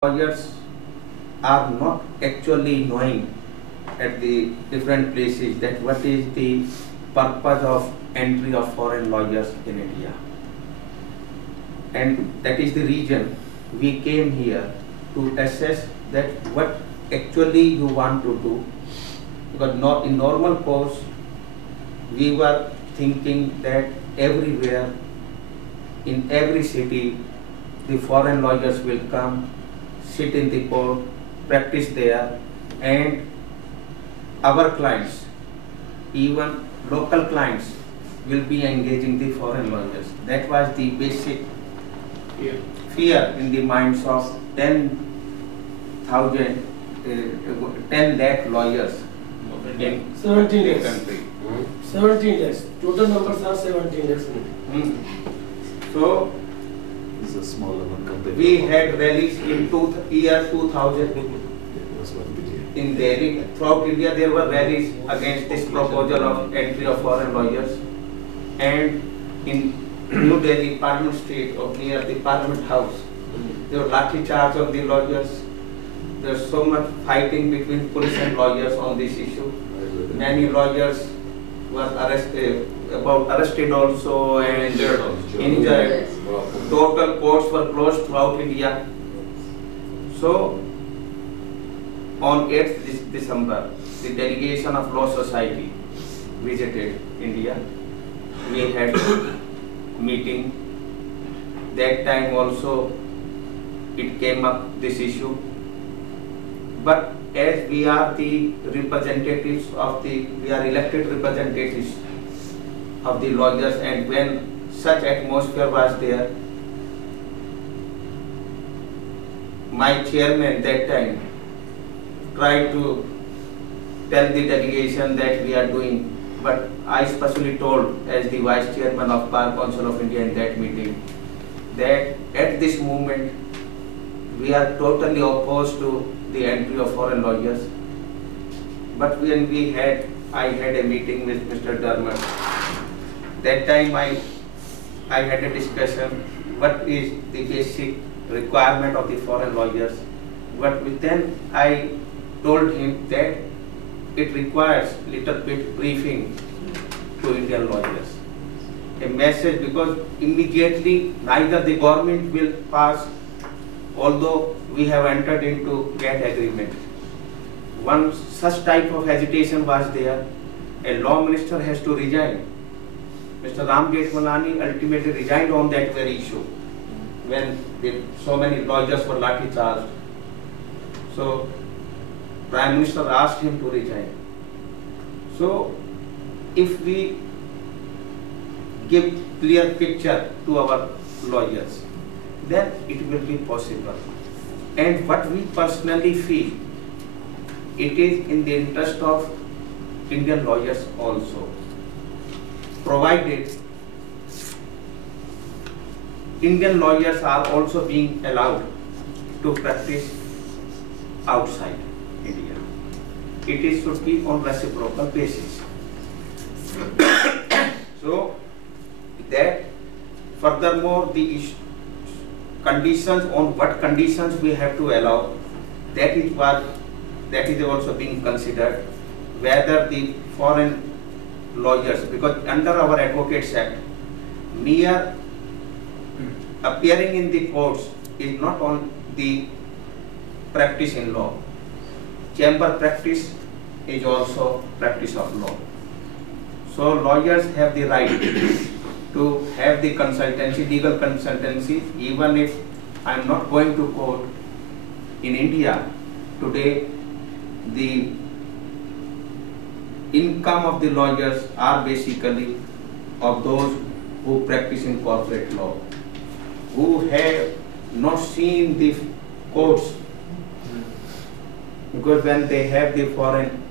Lawyers are not actually knowing at the different places that what is the purpose of entry of foreign lawyers in India. And that is the reason we came here to assess that what actually you want to do. Because not in normal course, we were thinking that everywhere, in every city, the foreign lawyers will come, sit in the court, practice there, and our clients, even local clients, will be engaging the foreign lawyers. That was the basic fear in the minds of 10 lakh lawyers in 17 the lakhs. country. 17 lakhs. Total numbers are 17 lakhs. So It's a small amount compared to we had rallies in year 2000 in Delhi. Throughout India there were rallies against this proposal of entry of foreign lawyers, and in New Delhi, Parliament Street, or near the Parliament House, there were lathi charge of the lawyers. There was so much fighting between police and lawyers on this issue. Many lawyers were arrested also and injured. Total courts were closed throughout India. So, on 8th December, the delegation of Law Society visited India. We had meeting. That time also it came up, this issue. But as we are the representatives of we are elected representatives of the lawyers, and when such atmosphere was there, my chairman that time tried to tell the delegation that we are doing, but I specially told as the Vice Chairman of Bar Council of India in that meeting that at this moment we are totally opposed to the entry of foreign lawyers. But when I had a meeting with Mr. Dermot, that time I had a discussion what is the basic requirement of the foreign lawyers. But then I told him that it requires little bit briefing to Indian lawyers. A message, because immediately neither the government will pass, although we have entered into GATT agreement. One such type of hesitation was there. A law minister has to resign. Mr. Ram Jethmalani ultimately resigned on that very issue when so many lawyers were lathi charged. So Prime Minister asked him to resign. So if we give clear picture to our lawyers, then it will be possible. And what we personally feel, it is in the interest of Indian lawyers also, provided Indian lawyers are also being allowed to practice outside India. It should be on reciprocal basis. So that furthermore the conditions, on what conditions we have to allow, that is also being considered, whether the foreign lawyers, because under our Advocates Act, mere appearing in the courts is not on the practice in law. Chamber practice is also practice of law. So lawyers have the right to have the consultancy, legal consultancy, even if I am not going to court. In India today, the income of the lawyers are basically of those who practice in corporate law, who have not seen the courts, because when they have the foreign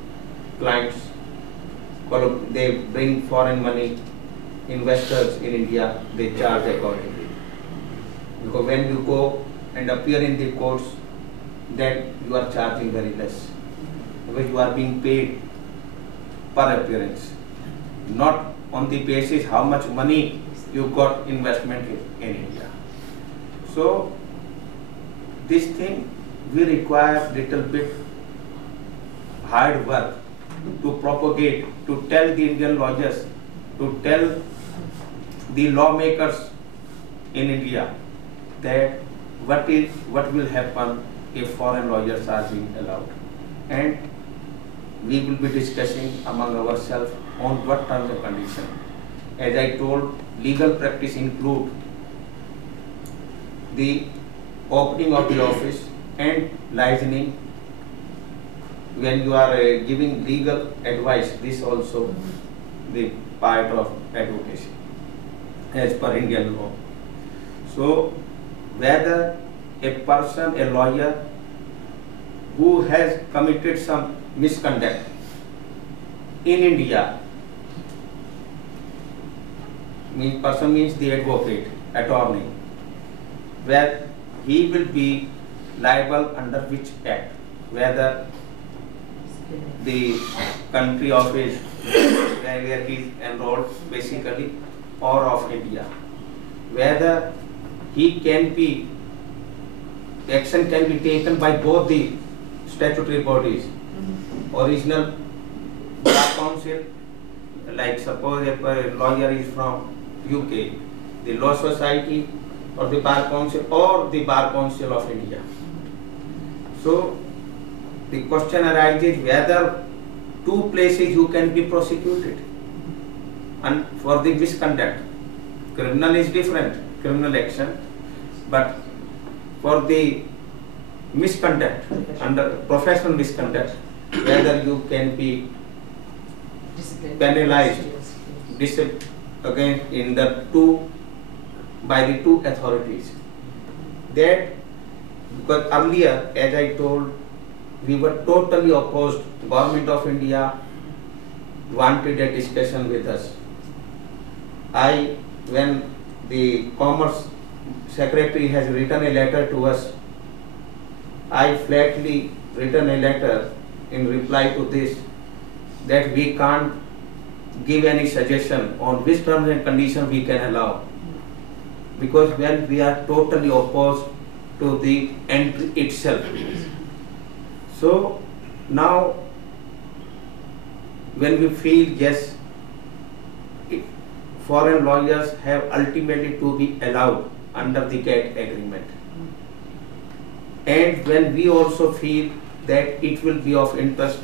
clients, they bring foreign money, investors in India, they charge accordingly. Because when you go and appear in the courts, then you are charging very less, because you are being paid per appearance, not on the basis how much money you got investment in India. So this thing we require little bit hard work to propagate, to tell the Indian lawyers, to tell the lawmakers in India that what will happen if foreign lawyers are being allowed. And we will be discussing among ourselves on what terms and conditions. As I told, legal practice include the opening of the office and licensing. When you are giving legal advice, this also the part of advocacy as per Indian law. So whether a person, a lawyer who has committed some misconduct in India, person means the advocate, attorney, where he will be liable under which act, whether the country of his where he is enrolled basically, or of India, whether he can be, action can be taken by both the statutory bodies, original bar council, like suppose if a lawyer is from UK, the Law Society or the Bar Council or the Bar Council of India. So the question arises whether two places you can be prosecuted and for the misconduct. Criminal is different, criminal action, but for the misconduct, under professional misconduct, whether you can be penalized again in the by the two authorities. That because earlier, as I told, we were totally opposed. Government of India wanted a discussion with us. When the Commerce Secretary has written a letter to us, I flatly written a letter in reply to this that we can't give any suggestion on which terms and conditions we can allow, because when we are totally opposed to the entry itself. So now when we feel yes, foreign lawyers have ultimately to be allowed under the GATT agreement, and when we also feel that it will be of interest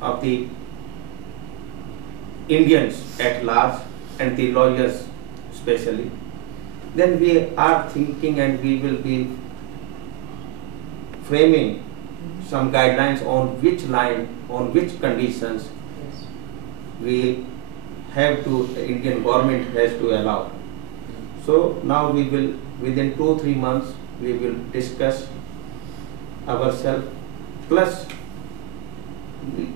of the Indians at large and the lawyers especially, then we are thinking and we will be framing some guidelines on which line, on which conditions we have to, the Indian government has to allow. So now we will, within 2-3 months, we will discuss ourselves, plus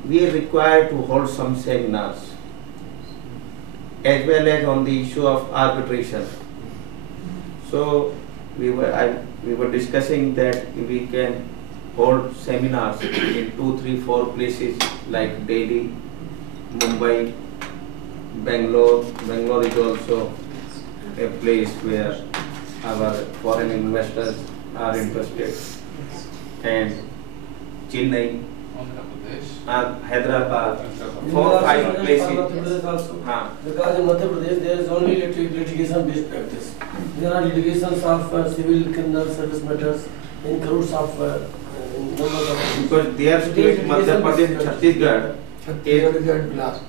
we are required to hold some seminars as well as on the issue of arbitration. So we were discussing that we can hold seminars in 2, 3, 4 places like Delhi, Mumbai, Bangalore. Bangalore is also a place where our foreign investors are interested, and Chennai, Hyderabad, 4-5 places. Because in Madhya Pradesh there is only litigation based practice. There are litigations of civil criminal service matters in crores of numbers of. Because their state, Madhya Pradesh, Chhattisgarh, is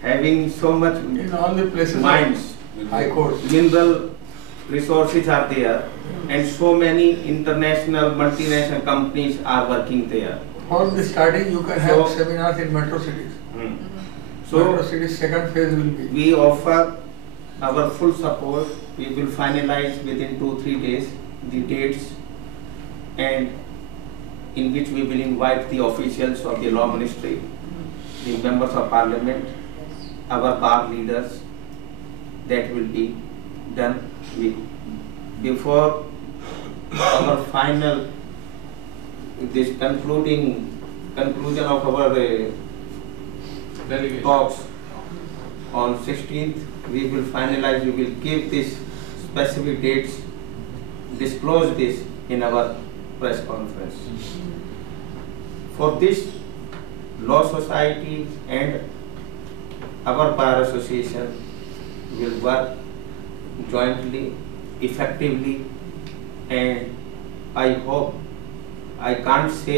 having so much in all the places mines, high court, mineral resources are there, and so many international multinational companies are working there. For the starting, you can have seminars in metro cities. So metro cities second phase will be. We offer our full support. We will finalize within 2-3 days the dates, and in which we will invite the officials of the law ministry, the members of parliament, our bar leaders. That will be done before our final this conclusion of our talks on 16th. We will finalize. We will give this specific dates, disclose this in our press conference. For this, Law Society and our Bar Association will work jointly, effectively, and I hope, I can't say